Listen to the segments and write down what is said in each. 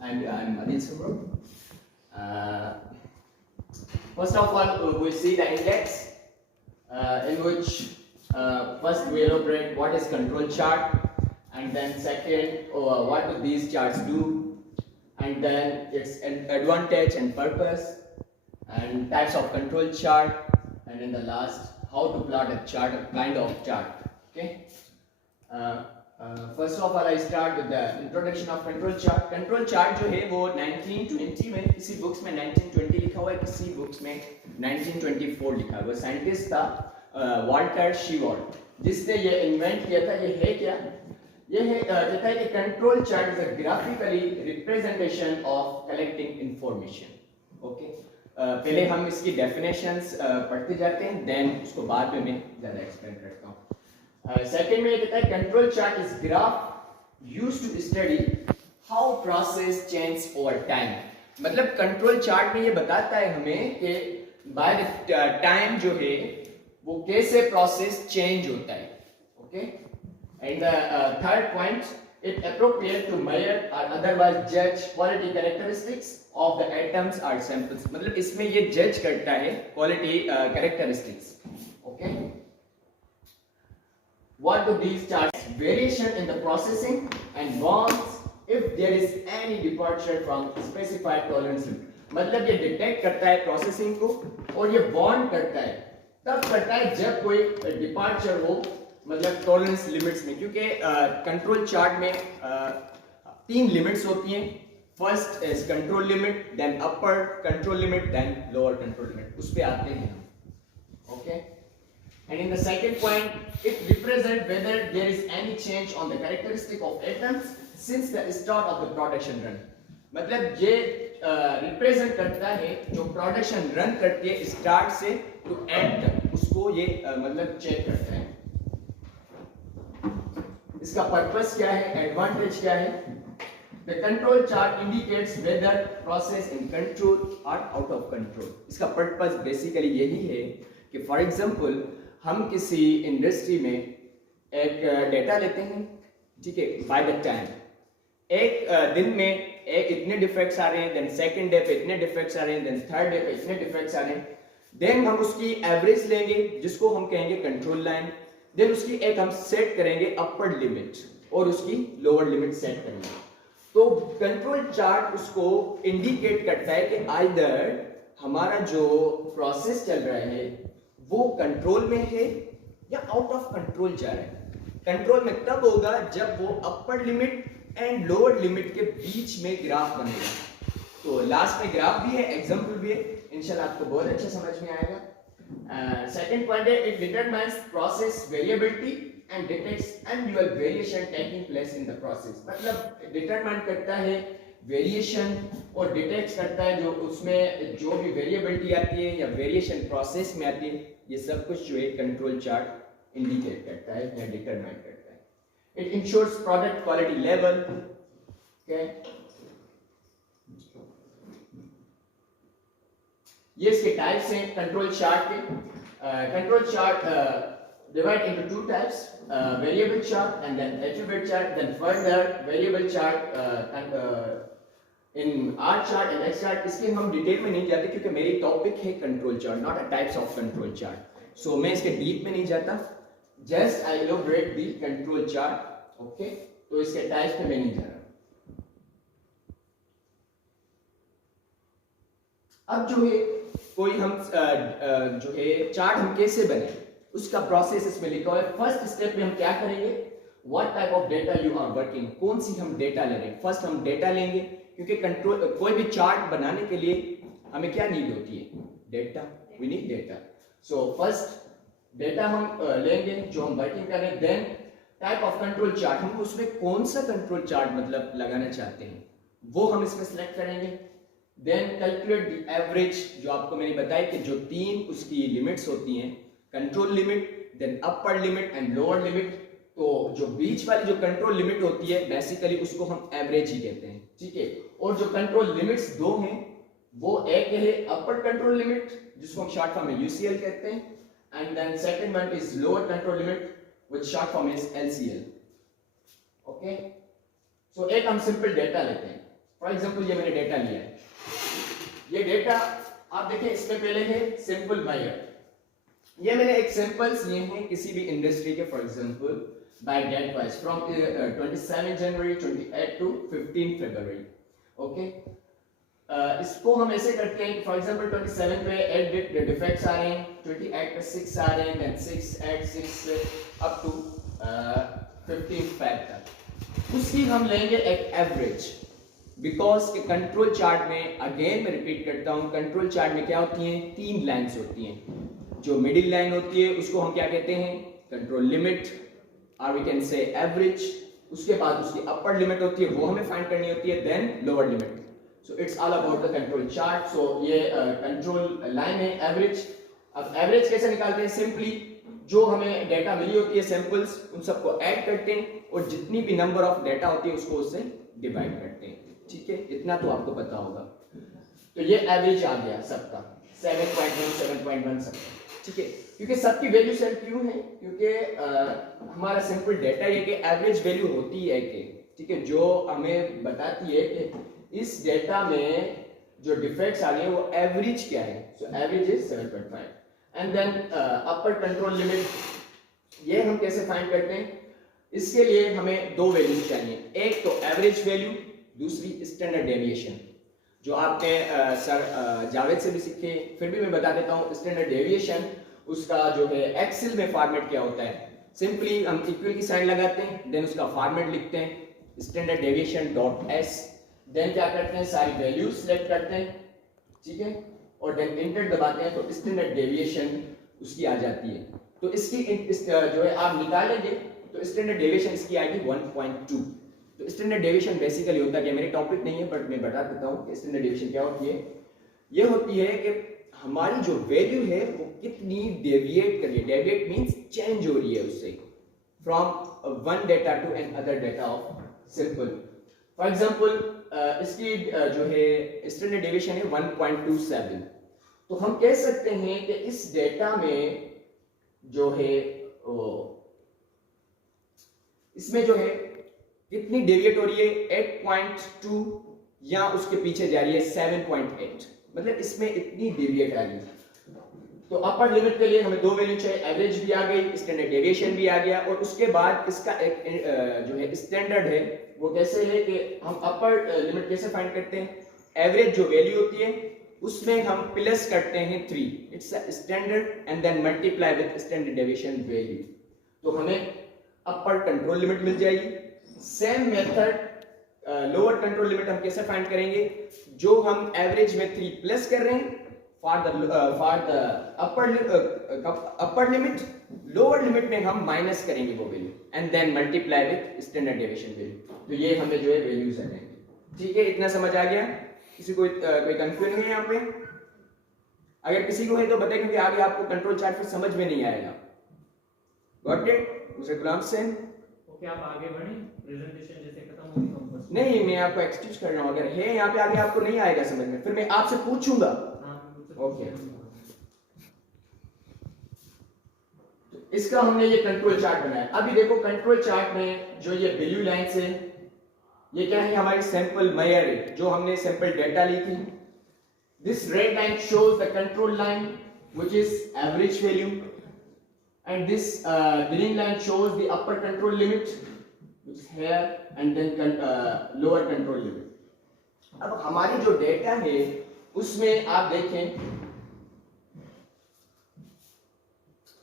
I'm Adil Subro. First of all, we see the index in which first we elaborate what is control chart, and then second, what do these charts do, and then its advantage and purpose, and types of control chart, and in the last, how to plot a chart, a kind of chart. Okay. First of all I start with the introduction of control chart. Control chart जो है वो 1920 में किसी books में 1920 लिखा हुआ है, किसी बुक्स में 1924 लिखा हुआ है. साइंटिस्ट था वाल्टर शीवॉल्ट, जिसने ये इन्वेंट किया था. ये है क्या? ये है कहता है कि control chart is a graphically representation of collecting information. Okay, पहले हम इसकी डेफिनेशंस पढ़ते जाते हैं, देन उसको बाद में मैं ज़्यादा एक्सप्लेन करता हूँ. सेकेंड में ये कहता है control chart is graph used to study how process change over time. मतलब कंट्रोल चार्ट में ये बताता है हमें कि बाय द टाइम जो है वो कैसे प्रोसेस चेंज होता है. Okay, and the third point, it appropriate to measure or otherwise judge quality characteristics of the atoms or samples. मतलब इसमें ये जज करता है quality characteristics. Okay. What do these charts? Variation in the processing and warns if there is any departure from specified tolerance limit. मतलब ये detect करता है प्रोसेसिंग को, और ये वार्न करता है तब करता है जब कोई डिपार्चर हो, मतलब टॉलरेंस लिमिट्स में. क्योंकि कंट्रोल चार्ट में 3 लिमिट्स होती हैं. First is control limit, then upper control limit, then lower control limit. उस पे आते हैं हम. Okay, and in the second point, it represents whether there is any change on the characteristic of atoms since the start of the production run. मतलब ये represent करता है जो प्रोडक्शन रन करती है स्टार्ट से टू एंड तक, उसको ये मतलब चेक करता है. इसका पर्पस क्या है, एडवांटेज क्या है? The control chart indicates whether process in control or out of control. इसका पर्पस बेसिकली यही है कि फॉर एग्जांपल हम किसी इंडस्ट्री में एक डेटा लेते हैं, ठीक है, बाय द टाइम. एक दिन में इतने डिफेक्ट्स आ रहे हैं, देन सेकंड डे पे इतने डिफेक्ट्स आ रहे हैं, देन थर्ड डे पे इतने डिफेक्ट्स आ रहे हैं. देन हम उसकी एवरेज लेंगे जिसको हम कहेंगे कंट्रोल लाइन. देन उसकी एक हम सेट करेंगे अपर लिमिट और उसकी लोअर लिमिट सेट करेंगे. तो कंट्रोल चार्ट उसको इंडिकेट करता है कि आइदर हमारा जो प्रोसेस चल रहा है वो कंट्रोल में है या आउट ऑफ कंट्रोल जा रहा है. कंट्रोल में तब होगा जब वो अपर लिमिट एंड लोअर लिमिट के बीच में ग्राफ बनेगा. तो लास्ट में ग्राफ भी है, एग्जांपल भी है, इंशाल्लाह आपको बहुत अच्छा समझ में आएगा. सेकंड पॉइंट है, it determines process variability and detects annual variation taking place in the process. मतलब डिटरमाइन करता है वेरिएशन और डिटेक्ट करता है जो उसमें जो भी वेरिएबिलिटी आती है या वेरिएशन प्रोसेस में आती है, ये सब कुछ जो है कंट्रोल चार्ट इंडिकेट करता है या डिटरमाइन करता है. It ensures product quality level. Okay, ये इसके टाइप्स हैं कंट्रोल चार्ट के. Control chart divide into 2 types, variable chart and then attribute chart. Then further variable chart in R chart and X chart. इसके हम detail में नहीं जाते क्योंकि मेरी टॉपिक है control chart, not a types of control chart. So मैं इसके डीप में नहीं जाता, just I elaborate the control chart. Okay, तो इसके टाइप्स में मैं नहीं जा रहा. अब जो है कोई हम जो है चार्ट हम कैसे बने उसका प्रोसेस इसमें लिखा हुआ है. फर्स्ट स्टेप में हम क्या करेंगे, what type of data you are working, कौन सी हम डेटा ले रहे हैं. फर्स्ट हम डेटा लेंगे क्योंकि कंट्रोल कोई भी चार्ट बनाने के लिए हमें क्या नीड होती है, data. We need data. So first data हम लेंगे जो हम वर्किंग कर रहे हैं. Then type of control chart, हम उसमें कौन सा कंट्रोल चार्ट मतलब लगाना चाहते हैं वो हम इसमें सिलेक्ट करेंगे. देन कैलकुलेट द एवरेज, जो आपको मैंने बताया कि जो 3 उसकी लिमिट्स होती हैं, control limit, then upper limit and lower limit. तो जो बीच वाली जो कंट्रोल लिमिट होती है बेसिकली उसको हम एवरेज ही कहते हैं, ठीक है. और जो कंट्रोल लिमिट्स 2 हैं वो एक है अपर कंट्रोल लिमिट जिसको हम शॉर्ट फॉर्म में यूसीएल कहते हैं, and then second one is lower control limit which short form is LCL. Okay, so एक हम सिंपल डेटा लेते हैं. फॉर एग्जांपल ये मैंने डेटा लिया है, ये डेटा आप देखें, इसमें पहले है सिंपल मायर, ये मैंने एक सैंपल्स लिए हैं किसी भी इंडस्ट्री के, for example by date wise from 27 जनवरी 28 टू 15 फरवरी। ओके, इसको हम ऐसे करते हैं कि फॉर एग्जांपल 27 पे 8 डिफेक्ट्स आ रहे हैं, 28 पे 6 आ रहे हैं, देन 6 8 6 से अप टू 15 फेब तक, उसकी हम लेंगे एक एवरेज, बिकॉज के कंट्रोल चार्ट में, अगेन मैं रिपीट करता हूं, कंट्रोल चार्ट में क्या होती हैं, 3 लाइंस होती हैं। जो मिडिल लाइन होती है उसको हम क्या कहते हैं, कंट्रोल लिमिट, और वी कैन से एवरेज, उसके बाद उसकी अपर लिमिट होती है, वो हमें फाइंड करनी होती है, then lower limit. So it's all about the control chart. So ये कंट्रोल लाइन है एवरेज। अब एवरेज कैसे निकालते हैं, सिंपली जो हमें डेटा मिली होती है सैंपल्स, उन सबको ऐड करते हैं और जितनी भी नंबर ऑफ डेटा होती है उसको उससे डिवाइड करते हैं। ठीक है, इतना तो आपको पता होगा। तो ये एवरेज आ गया सबका 7.1 7.1 सबका। ठीक है, क्योंकि सबकी वैल्यू सेम क्यों है, क्योंकि हमारा सिंपल डेटा ये कि एवरेज वैल्यू होती है कि, ठीक है, जो हमें बताती है कि इस डेटा में जो डिफेक्ट्स आ रही है वो एवरेज क्या है। So average is 7.5 and then upper control limit, ये हम कैसे फाइंड करते हैं, इसके लिए हमें 2 वैल्यूज चाहिए, एक तो एवरेज वैल्यू, दूसरी स्टैंडर्ड डेविएशन, जो आपने सर जावेद से भी सीखे, फिर भी मैं बता देता हूँ। स्टैंडर्ड डेविएशन उसका जो है एक्सेल में फॉर्मेट क्या होता है, सिंपली हम इक्वल की साइन लगाते हैं, देन उसका फॉर्मेट लिखते हैं standard deviation dot S, then क्या करते हैं, सारी वैल्यूज सेलेक्ट करते हैं, ठीक है, और देन इंटर दबाते हैं तो स्टैंडर्ड डेविएशन उसकी आ जाती है। तो इसकी जो है आप निकालेंगे तो स्टैंडर्ड डेविएशन इसकी आएगी 1.2। तो स्टैंडर्ड डेविएशन बेसिकली होता है कि, मेरे टॉपिक नहीं है बट मैं बता देता हूँ कि स्टैंडर्ड डेविएशन क्या होती है। ये होती है कि हमारी जो वैल्यू है वो कितनी डेविएट कर रही है, डेविएट मींस चेंज हो रही है उससे, from one data to an other data of simple. For example इसकी जो है स्टैंडर्ड डेविएशन है 1.27। तो हम कह सकते हैं कि इस डेटा में जो है इसमें जो है कितनी डेविएट हो रही है, 8.2 या उसके पीछे जा रही है 7.8, मतलब इसमें इतनी डेविएट आ रही है। तो अपर लिमिट के लिए हमें 2 वैल्यू चाहिए, एवरेज भी आ गई, स्टैंडर्ड डेविएशन भी आ गया, और उसके बाद इसका एक जो है स्टैंडर्ड है, वो कैसे है कि हम अपर लिमिट कैसे फाइंड करते हैं, एवरेज जो वैल्यू होती है उसमें हम प्लस करते हैं 3, it's standard, and then multiply with standard deviation value, तो हमें अपर कंट्रोल लिमिट मिल जाएगी। Same method lower control limit हम कैसे फाइंड करेंगे, जो हम एवरेज में 3 प्लस कर रहे हैं for the upper limit, lower limit में हम माइनस करेंगे वो value, and then multiply with standard deviation value. तो ये हमें जो है वैल्यूज आ जाएंगे। ठीक है, इतना समझ आ गया, किसी को कोई कंफ्यूजन है यहाँ पे? अगर किसी को है तो बताइए, क्योंकि आगे आपको कंट्रोल चार्ट फिर समझ में नहीं आएगा। Got it mister Ghulam Hussain? Okay, आप आगे बढ़ें, प्रेजेंटेशन जैसे खत्म होगी तो हम बस नहीं, मैं आपको एक्सक्यूज कर रहा हूँ, अगर है यहाँ पे आगे आपको नहीं आएगा समझ में, फिर मैं आपसे पूछूंगा। ओके, तो इसका हमने ये कंट्रोल चार्ट बनाया। अभी देखो कंट्रोल चार्ट में जो ये ब्लू लाइंस है, ये क्या है, हमारी सैंपल मेयर है, जो हमने सैंपल डेटा ली थी। This red line shows the control line which is average value, and this green line shows the upper control limit which is here, and then lower control limit। अब हमारी जो data है उसमें आप देखें,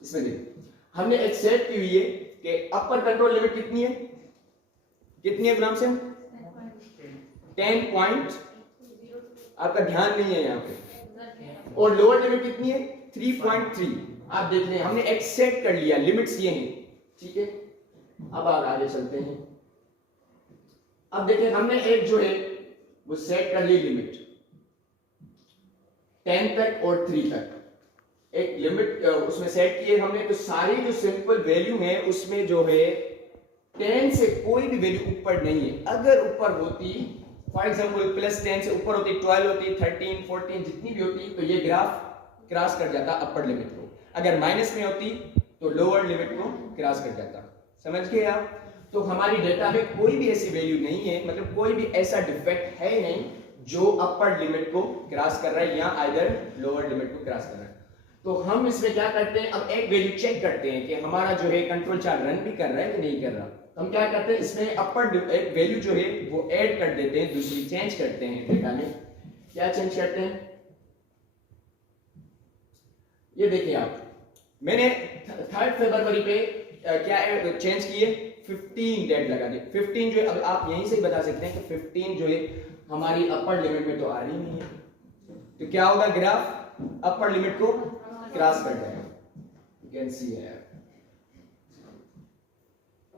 इसमें देखें हमने एक सेट की हुई है कि अपर कंट्रोल लिमिट कितनी है, कितनी है गुलाम से, 10 पॉइंट, आपका ध्यान नहीं है यहाँ पे, और लोअर लिमिट कितनी है 3.3। आप देख लें, हमने एक सेट कर लिया, लिमिट्स ये हैं। ठीक है, अब आप आगे चलते हैं। अब देखें, हमने एक जो है वो सेट कर ली लिमिट 10 तक और 3 तक, एक लिमिट उसमें सेट की है हमने। तो सारी जो सिंपल वैल्यू है उसमें जो है 10 से कोई भी वैल्यू ऊपर नहीं है। अगर ऊपर होती, फॉर एग्जांपल +10 से ऊपर होती, 12 होती, 13 14 जितनी भी होती, तो ये ग्राफ क्रॉस कर जाता अपर लिमिट को। अगर माइनस में होती तो लोअर लिमिट को क्रॉस कर जाता। समझ गए आप? तो हमारी डेटा में कोई भी ऐसी वैल्यू नहीं है, मतलब कोई भी ऐसा डिफेक्ट है नहीं जो अपर लिमिट को क्रॉस कर रहा है या आइदर लोअर लिमिट को क्रॉस कर रहा है। तो हम इसमें क्या करते हैं, अब एक वैल्यू चेक करते हैं कि हमारा जो है कंट्रोल चार्ट रन भी कर रहा है कि नहीं कर रहा। तो हम क्या करते हैं, इसमें अपर एक वैल्यू जो है वो ऐड कर देते हैं, दूसरी चेंज करते हैं डेटा में। क्या चेंज करते हैं, ये देखिए आप, मैंने 3 फरवरी पे क्या चेंज किए, 15 डेट लगा दी। 15 जो है, अब आप यहीं से ही बता सकते हैं कि 15 जो है हमारी अपर लिमिट में तो आ रही नहीं है, तो क्या होगा, ग्राफ अपर लिमिट को क्रॉस कर जाएगा। You can see here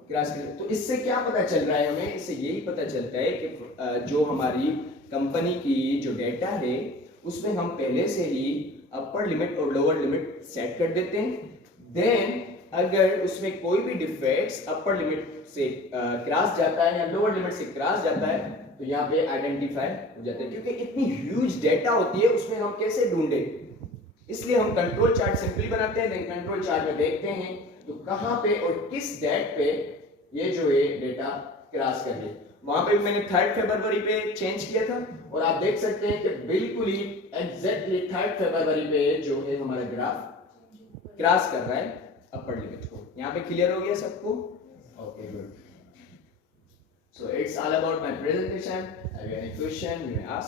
cross कर। तो इससे क्या पता चल रहा है हमें, इससे यही पता चलता है कि जो हमारी कंपनी की जो डेटा है उसमें हम पहले से ही अपर लिमिट और लोअर लिमिट सेट कर देते हैं। देन अगर उसमें कोई भी डिफेक्ट्स अपर लिमिट से क्रॉस जाता है या लोअर लिमिट से क्रॉस जाता है तो यहाँ पे आइडेंटिफाई हो जाता है, क्योंकि इतनी ह्यूज डेटा होती है उसमें हम कैसे ढूंढे, इसलिए हम कंट्रोल चार्ट सिंपली बनाते हैं। देन कंट्रोल चार्ट में देखते हैं तो कहां पे और किस डेट पे ये जो है डेटा क्रॉस कर ले। वहां पे मैंने 3 फरवरी पे चेंज किया था और आप देख सकते हैं कि बिल्कुल ही एग्जैक्टली 3 फरवरी पे जो है हमारा ग्राफ क्रॉस कर रहा है अपर लिमिट को। यहाँ पे क्लियर हो गया सबको? Okay, good. So it's all about my presentation. Have you any question you may ask?